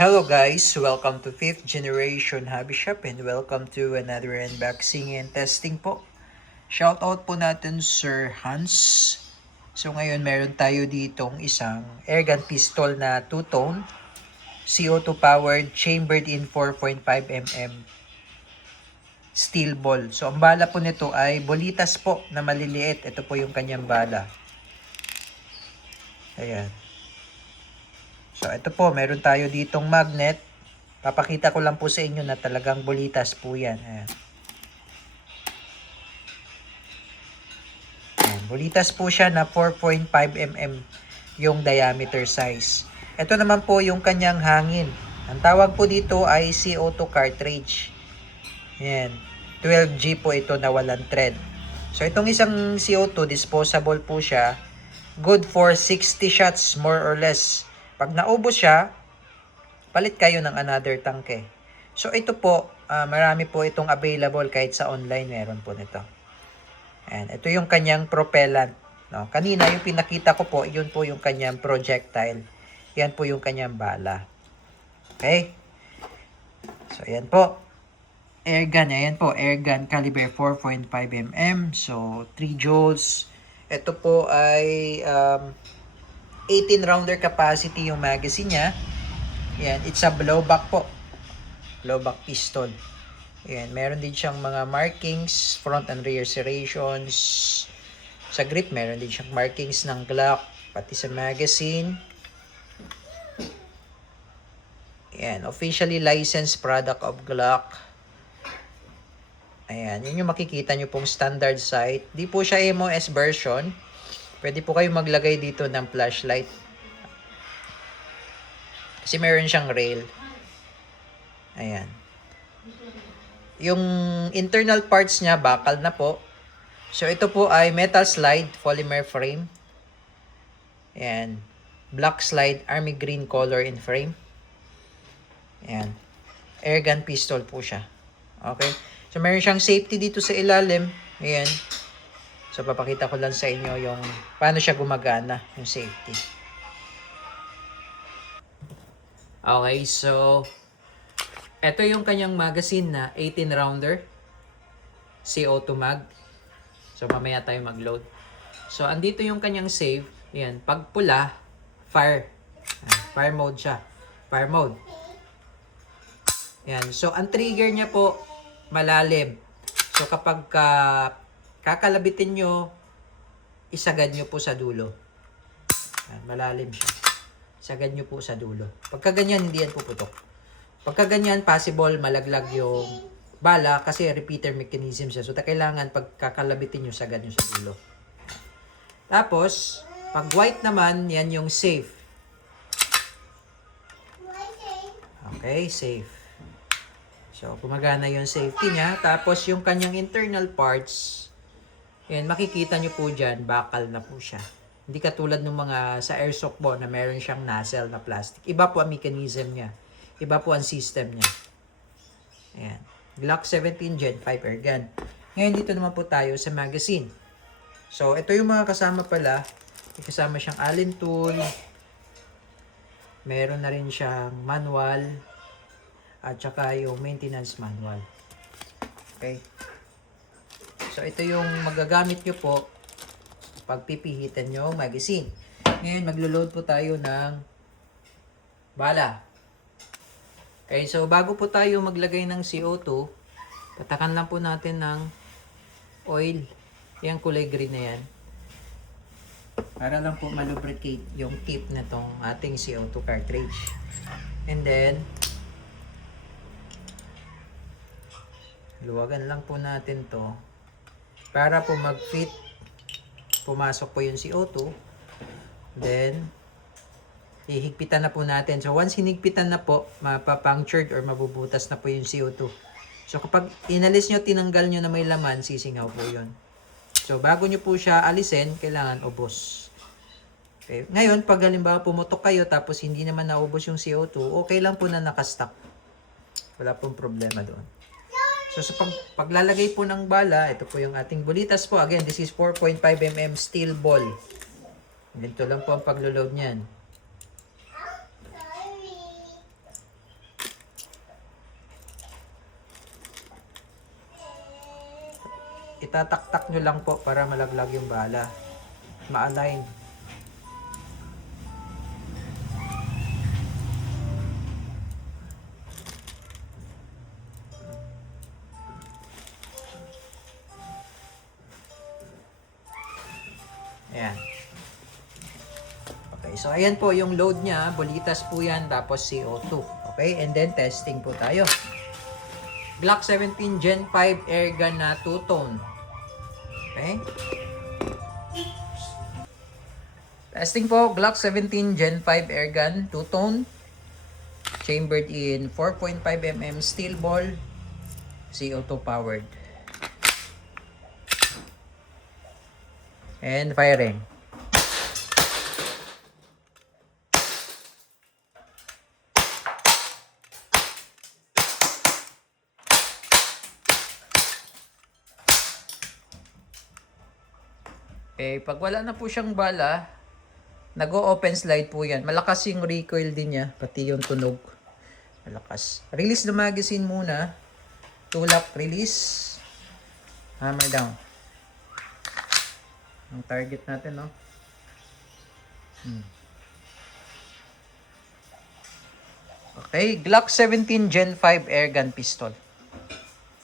Hello guys, welcome to 5th Generation Hobby Shop and welcome to another unboxing and testing po. Shoutout po natin Sir Hans. So ngayon meron tayo ditong isang airgun pistol na two-tone, CO2 powered, chambered in 4.5mm steel ball. So ang bala po nito ay bolitas po na maliliit. Ito po yung kanyang bala. Ayan. So, ito po, meron tayo ditong magnet. Papakita ko lang po sa inyo na talagang bolitas po yan. Ayan. Ayan. Bolitas po siya na 4.5mm yung diameter size. Ito naman po yung kanyang hangin. Ang tawag po dito ay CO2 cartridge. Ayan. 12G po ito na walang thread. So, itong isang CO2 disposable po siya. Good for 60 shots more or less. Pag naubos siya, palit kayo ng another tanke. So ito po, marami po itong available kahit sa online meron po nito. And ito yung kanyang propellant. No? Kanina yung pinakita ko po, yun po yung kanyang projectile. Yan po yung kanyang bala. Okay? So yan po. Airgun, ayan po. Airgun caliber 4.5mm. So 3 joules. Ito po ay 18 rounder capacity yung magazine niya. Yan, it's a blowback po. Blowback pistol. Yan, meron din siyang mga markings, front and rear serrations. Sa grip, meron din siyang markings ng Glock, pati sa magazine. Yan, officially licensed product of Glock. Ayan, yun yung makikita nyo pong standard sight. Di po siya MOS version. Pwede po kayo maglagay dito ng flashlight. Kasi meron siyang rail. Ayan. Yung internal parts niya, bakal na po. So, ito po ay metal slide, polymer frame. Ayan. Black slide, army green color in frame. Ayan. Airgun pistol po siya. Okay. So, meron siyang safety dito sa ilalim. Ayan. So, papakita ko lang sa inyo yung paano siya gumagana, yung safety. Okay, so ito yung kanyang magazine na 18 rounder CO2 mag. So, mamaya tayo mag-load. So, andito yung kanyang save. Ayan, pag pula, fire. Ayan, fire mode siya. Fire mode. Ayan, so ang trigger niya po, malalim. So, kapag kakalabitin nyo, isagad nyo po sa dulo. Ayan, malalim siya. Isagad nyo po sa dulo. Pagka ganyan, hindi yan puputok. Pagka ganyan, possible malaglag yung bala kasi repeater mechanism siya. So, kailangan pag kakalabitin nyo, sagad nyo sa dulo. Tapos, pag white naman, yan yung safe. Okay, safe. So, gumagana yung safety niya. Tapos, yung kanyang internal parts, yan, makikita nyo po dyan, bakal na po siya. Hindi katulad ng mga sa airsoft po na meron siyang nozzle na plastic. Iba po ang mechanism niya. Iba po ang system niya. Ayan. Glock 17 Gen 5 airgun. Ngayon, dito naman po tayo sa magazine. So, ito yung mga kasama pala. May kasama siyang Allen tool. Meron na rin siyang manual. At saka yung maintenance manual. Okay. So, ito yung magagamit nyo po pag pipihitan nyo magazine. Ngayon, maglo-load po tayo ng bala. Okay, so bago po tayo maglagay ng CO2, patakan lang po natin ng oil. Yung kulay green na yan. Para lang po malubricate yung tip na tong ating CO2 cartridge. And then, luwagan lang po natin to para po mag-fit. Pumasok po yung CO2. Then, hihigpitan na po natin. So, once hinigpitan na po, mapapunctured or mabubutas na po yung CO2. So, kapag inalis nyo, tinanggal nyo na may laman, sisingaw po yun. So, bago nyo po siya alisin, kailangan ubos. Okay. Ngayon, pag halimbawa pumutok kayo, tapos hindi naman naubos yung CO2, okay lang po na nakastock. Wala pong problema doon. So, sa paglalagay po ng bala, ito po yung ating bolitas po. Again, this is 4.5mm steel ball. Ganito lang po ang paglo-load niyan. itataktak nyo lang po para malaglag yung bala. Ma-align. Ayan. Okay, so ayan po yung load niya. Bolitas po yan, tapos CO2. Okay, and then testing po tayo. Glock 17 Gen 5 airgun na 2-tone. Okay. Testing po, Glock 17 Gen 5 airgun 2-tone. Chambered in 4.5mm steel ball. CO2 powered. And firing. Okay, pag wala na po siyang bala, nag-o-open slide po yan. Malakas yung recoil din niya, pati yung tunog. Malakas. Release the magazine muna. Tulak, release. Hammer down. Ang target natin, no? Okay, Glock 17 Gen 5 airgun pistol.